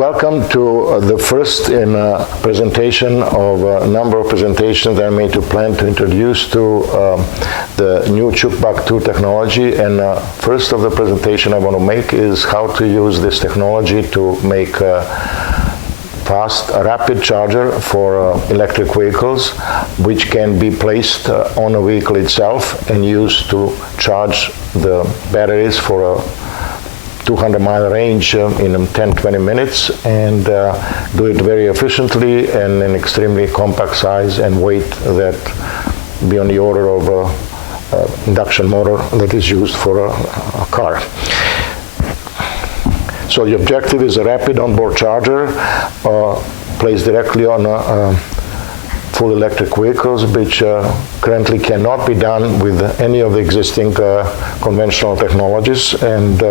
Welcome to the first in a presentation of a number of presentations that I made to plan to introduce to the new CHUK-BAK2 technology. And first of the presentation I want to make is how to use this technology to make fast, rapid charger for electric vehicles, which can be placed on a vehicle itself and used to charge the batteries for a 200-mile range in 10-20 minutes, and do it very efficiently and in extremely compact size and weight that be on the order of an induction motor that is used for a car. So the objective is a rapid onboard charger placed directly on full electric vehicles, which currently cannot be done with any of the existing conventional technologies. And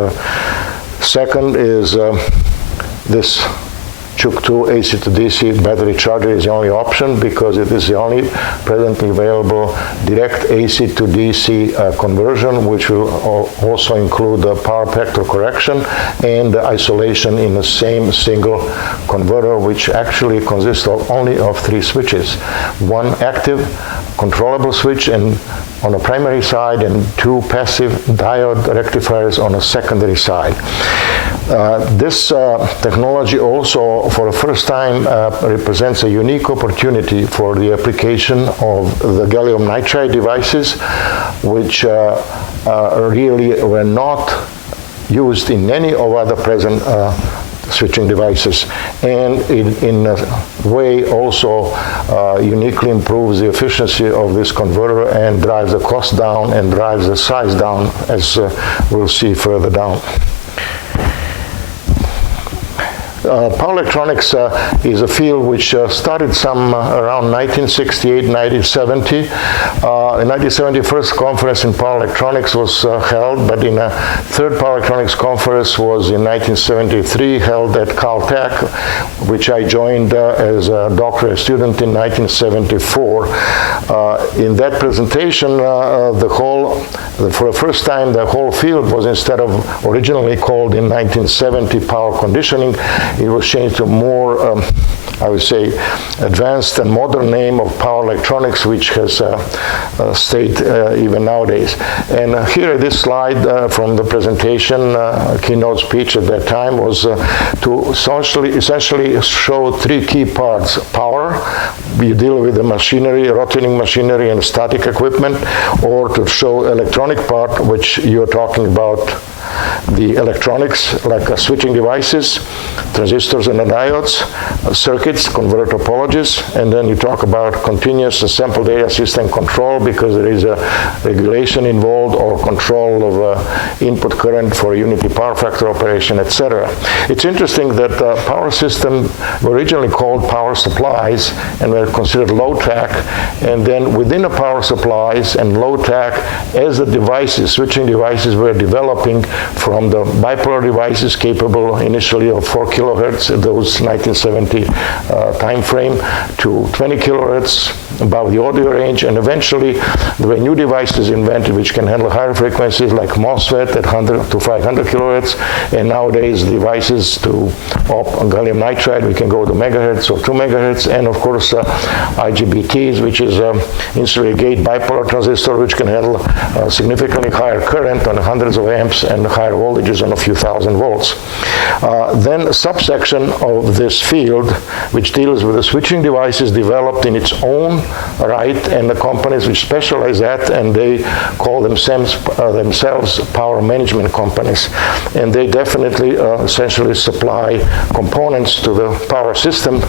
second is this CHUK-2 AC to DC battery charger is the only option because it is the only presently available direct AC to DC conversion, which will also include the power factor correction and the isolation in the same single converter, which actually consists of only of 3 switches. One active controllable switch and on the primary side and 2 passive diode rectifiers on the secondary side. This technology also, for the first time, represents a unique opportunity for the application of the gallium nitride devices, which really were not used in any of other present switching devices, and in a way also uniquely improves the efficiency of this converter and drives the cost down and drives the size down, as we'll see further down. Power electronics is a field which started around 1968, 1970. The 1971st conference in power electronics was held, but in a third power electronics conference was in 1973 held at Caltech, which I joined as a doctoral student in 1974. In that presentation, for the first time, the whole field was, instead of originally called in 1970 power conditioning, it was changed to more, I would say, advanced and modern name of power electronics, which has stayed even nowadays. And here, this slide from the presentation, keynote speech at that time, was to essentially show 3 key parts. Power, you deal with the machinery, rotating machinery and static equipment, or to show electronic part, which you're talking about the electronics, like switching devices, transistors and diodes, circuits, converter topologies, and then you talk about continuous and sample data system control, because there is a regulation involved or control of input current for unity power factor operation, etc. It's interesting that power systems were originally called power supplies and were considered low-tech, and then within the power supplies and low-tech, as the devices, switching devices, were developing from the bipolar devices capable initially of 4 kilohertz, those 1970 time frame, to 20 kilohertz above the audio range, and eventually there were new devices invented which can handle higher frequencies, like MOSFET at 100 to 500 kilohertz, and nowadays devices to gallium nitride, we can go to megahertz or 2 megahertz, and of course IGBTs, which is insulated gate bipolar transistor, which can handle significantly higher current on hundreds of amps and higher voltages on a few thousand volts. Then a subsection of this field, which deals with the switching devices, developed in its own right, and the companies which specialize that, and they call themselves power management companies. And they definitely essentially supply components to the power system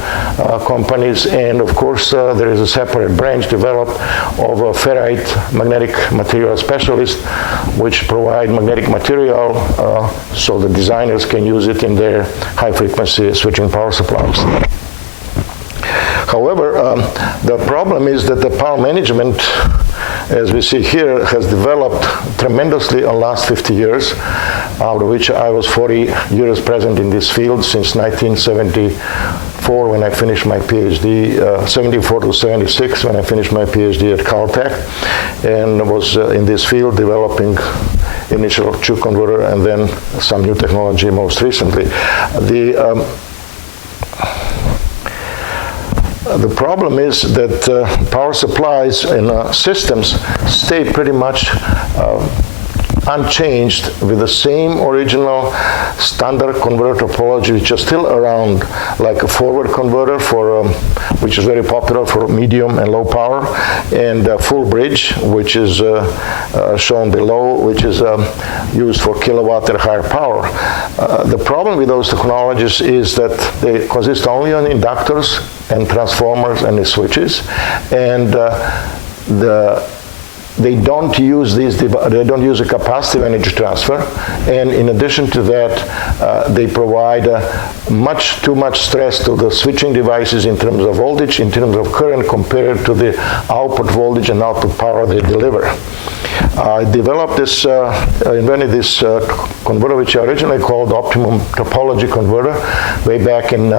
companies, and of course there is a separate branch developed of a ferrite magnetic material specialists, which provide magnetic material so the designers can use it in their high-frequency switching power supplies. However, the problem is that the power management, as we see here, has developed tremendously in the last 50 years, out of which I was 40 years present in this field since 1974 when I finished my PhD, 74 to 76 when I finished my PhD at Caltech, and was in this field developing initial CHUK converter and then some new technology most recently. The problem is that power supplies in systems stay pretty much unchanged with the same original standard converter topology, which are still around, like a forward converter for which is very popular for medium and low power, and full bridge, which is shown below, which is used for kilowatt and higher power. The problem with those technologies is that they consist only on inductors and transformers and the switches, and they don't use a capacitive energy transfer, and in addition to that, they provide too much stress to the switching devices in terms of voltage, in terms of current, compared to the output voltage and output power they deliver. I developed this, invented this converter, which I originally called optimum topology converter, way back in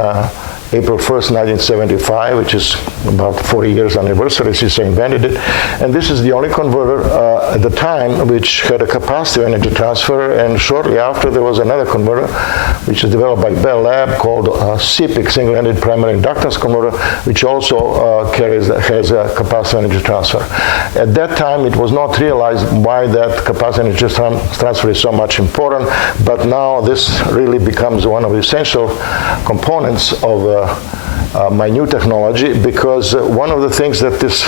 April 1st, 1975, which is about 40 years anniversary since I invented it. And this is the only converter at the time which had a capacitive energy transfer, and shortly after there was another converter which was developed by Bell Lab called CPIC, single-ended primary inductance converter, which also has a capacitive energy transfer. At that time, it was not realized why that capacitive energy transfer is so much important, but now this really becomes one of the essential components of my new technology, because one of the things that this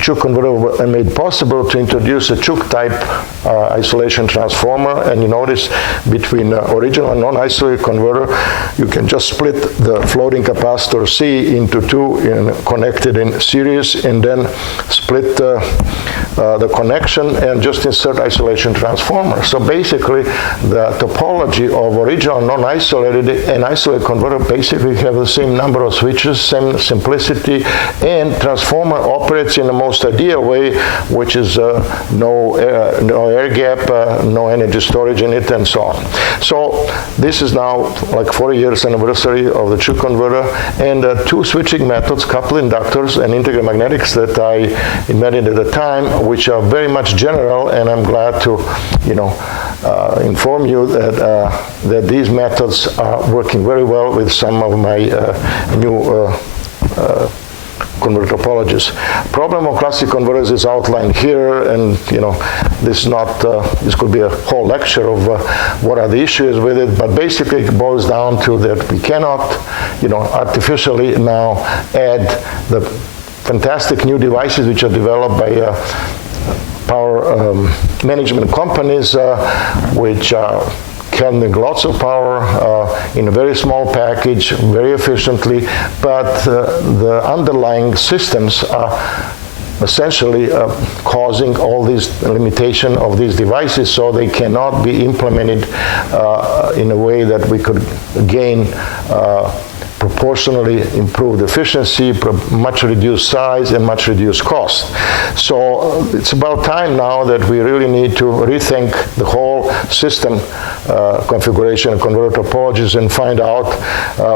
Chuk converter made possible to introduce a Chuk type isolation transformer, and you notice between original and non-isolated converter, you can just split the floating capacitor C into two connected in series, and then split the connection and just insert isolation transformer. So basically, the topology of original non-isolated and isolated converter basically have the same number of switches, same simplicity, and transformer operates in the most ideal way, which is no air gap, no energy storage in it, and so on. So this is now like 40 years anniversary of the Chuk converter, and two switching methods, coupled inductors and integral magnetics, that I invented at the time, which are very much general, and I'm glad to, inform you that these methods are working very well with some of my new converter topologies. Problem of classic converters is outlined here, and this could be a whole lecture of what are the issues with it, but basically it boils down to that we cannot artificially now add the fantastic new devices which are developed by power management companies, which are handling lots of power in a very small package, very efficiently, but the underlying systems are essentially causing all these limitation of these devices, so they cannot be implemented in a way that we could gain proportionally improved efficiency, much reduced size, and much reduced cost. So it's about time now that we really need to rethink the whole system configuration and converter topologies and find out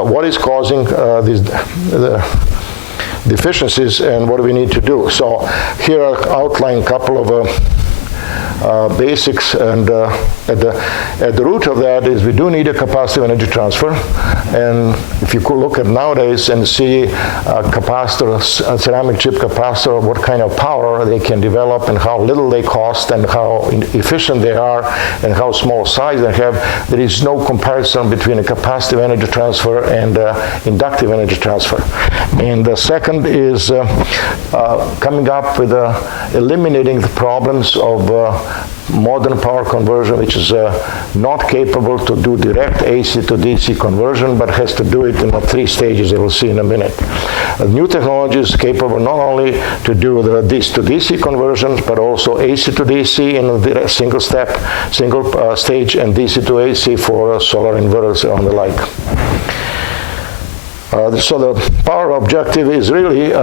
what is causing these deficiencies and what do we need to do. So here I outline a couple of basics, and at the root of that is we do need a capacitive energy transfer. And if you could look at nowadays and see a capacitor, a ceramic chip capacitor, what kind of power they can develop and how little they cost and how efficient they are and how small size they have, there is no comparison between a capacitive energy transfer and inductive energy transfer. And the second is coming up with eliminating the problems of modern power conversion, which is not capable to do direct AC to DC conversion, but has to do it in 3 stages, you will see in a minute. New technology is capable not only to do the DC to DC conversions, but also AC to DC in a single stage, and DC to AC for solar inverters and the like. So the power objective is really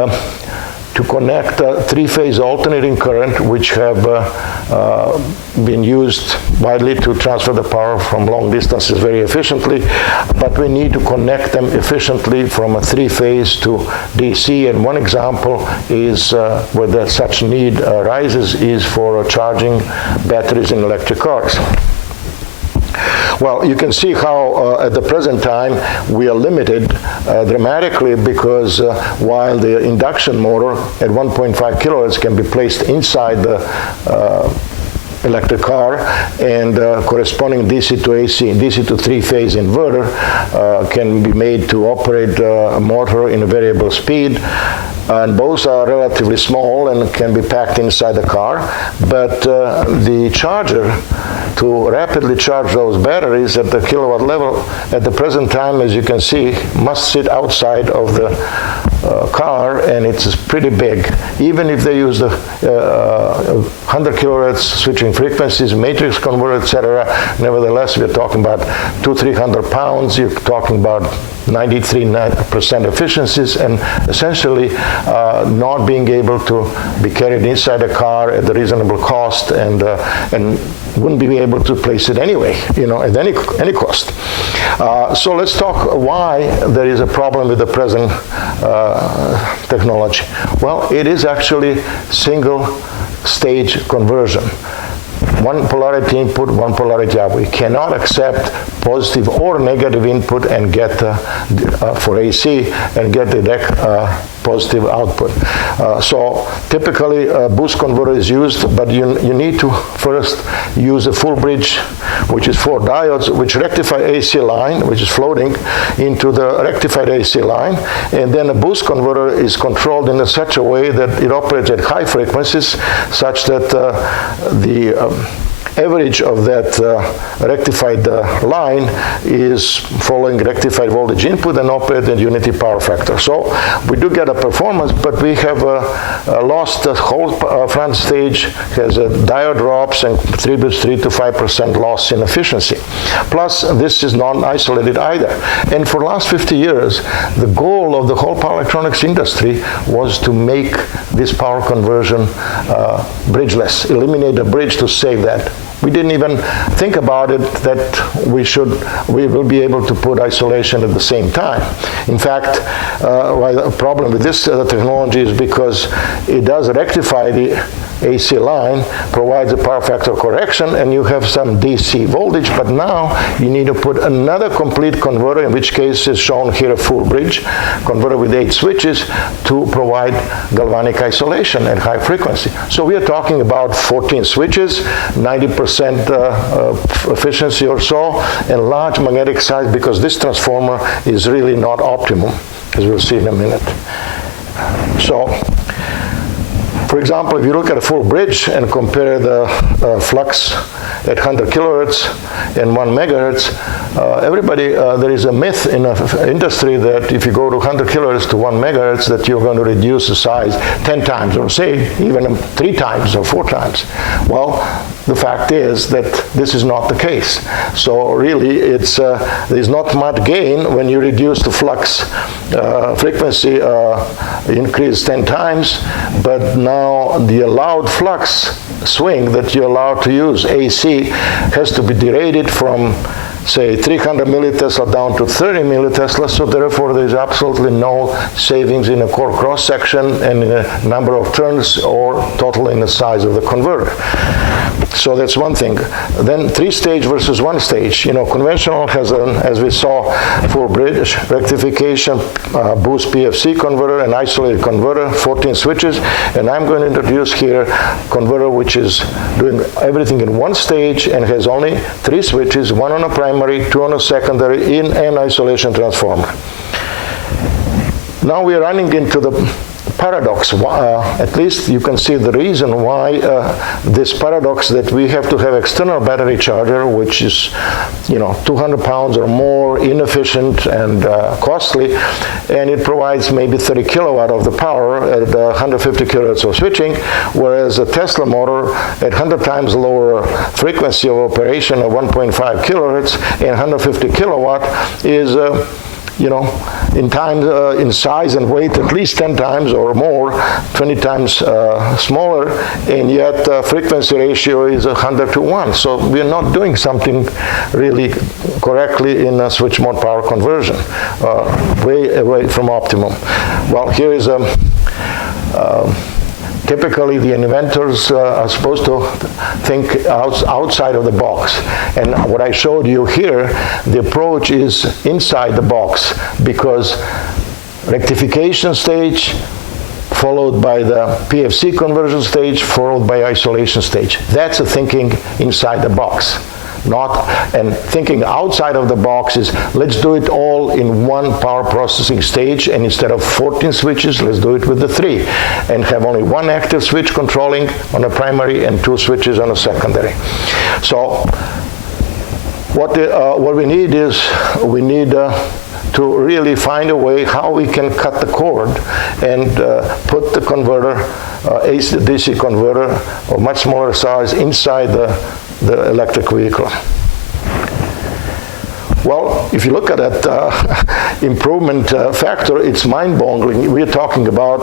to connect three-phase alternating current, which have been used widely to transfer the power from long distances very efficiently, but we need to connect them efficiently from a three-phase to DC, and one example is where such need arises is for charging batteries in electric cars. Well, you can see how at the present time we are limited dramatically because while the induction motor at 1.5 kilohertz can be placed inside the electric car, and corresponding DC to AC, DC to three-phase inverter can be made to operate a motor in a variable speed, and both are relatively small and can be packed inside the car, but the charger to rapidly charge those batteries at the kilowatt level at the present time, as you can see, must sit outside of the car, and it's pretty big. Even if they use the 100 kilohertz switching frequencies, matrix converter, etc., nevertheless, we're talking about 200-300 pounds. You're talking about 93% efficiencies, and essentially not being able to be carried inside a car at a reasonable cost, and wouldn't be able to place it anyway, at any cost. So let's talk why there is a problem with the present technology. Well, it is actually single stage conversion. One polarity input, one polarity output. We cannot accept positive or negative input and get for AC and get the positive output. So typically a boost converter is used, but you need to first use a full bridge, which is 4 diodes, which rectify AC line, which is floating, into the rectified AC line, and then a boost converter is controlled in such a way that it operates at high frequencies, such that the average of that rectified line is following rectified voltage input and operate at unity power factor. So we do get a performance, but we have lost the whole front stage, has diode drops and 3 to 5% loss in efficiency. Plus, this is not isolated either. And for the last 50 years, the goal of the whole power electronics industry was to make this power conversion bridgeless, eliminate the bridge to save that. We didn't even think about it that we will be able to put isolation at the same time. In fact, the problem with this technology is because it does rectify the AC line, provides a power factor correction, and you have some DC voltage, but now you need to put another complete converter, in which case is shown here a full bridge converter with 8 switches to provide galvanic isolation at high frequency. So we are talking about 14 switches, 90% efficiency or so, and large magnetic size, because this transformer is really not optimum, as we'll see in a minute. So, for example, if you look at a full bridge and compare the flux at 100 kilohertz and 1 megahertz, there is a myth in the industry that if you go to 100 kilohertz to 1 megahertz, that you're going to reduce the size 10 times, or say even 3 times or 4 times. Well, the fact is that this is not the case. So really, there's not much gain when you reduce the flux frequency increase 10 times, but now the allowed flux swing that you're allowed to use, AC, has to be derated from, say, 300 millitesla down to 30 millitesla, so therefore there's absolutely no savings in a core cross-section and in a number of turns or total in the size of the converter. So that's one thing. Then 3-stage versus 1-stage. Conventional has, as we saw, full bridge, rectification, boost PFC converter, and isolated converter, 14 switches, and I'm going to introduce here a converter which is doing everything in 1 stage and has only 3 switches, 1 on a primary, 2 on a secondary, in an isolation transformer. Now we are running into the paradox. At least you can see the reason why this paradox that we have to have external battery charger, which is 200 pounds or more, inefficient and costly, and it provides maybe 30 kilowatt of the power at 150 kilohertz of switching, whereas a Tesla motor at 100 times lower frequency of operation of 1.5 kilohertz and 150 kilowatt is in size and weight at least 10 times or more, 20 times smaller, and yet frequency ratio is 100 to 1. So we're not doing something really correctly in a switch mode power conversion, way away from optimum. Well, here is a typically the inventors are supposed to think outside of the box. And what I showed you here, the approach is inside the box, because rectification stage, followed by the PFC conversion stage, followed by isolation stage. That's a thinking inside the box. And thinking outside of the box is, let's do it all in one power processing stage, and instead of 14 switches, let's do it with the 3, and have only one active switch controlling on a primary and 2 switches on a secondary. So what we need is, we need to really find a way how we can cut the cord and put the converter, AC-DC converter of much smaller size, inside the electric vehicle. Well, if you look at that improvement factor, it's mind-boggling. We're talking about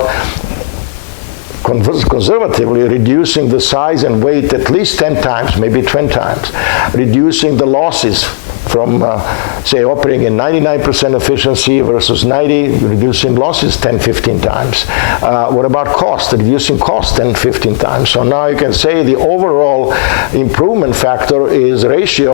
conservatively reducing the size and weight at least 10 times, maybe 20 times, reducing the losses from, say, operating in 99% efficiency versus 90, reducing losses 10, 15 times. What about cost? Reducing cost 10, 15 times. So now you can say the overall improvement factor is ratio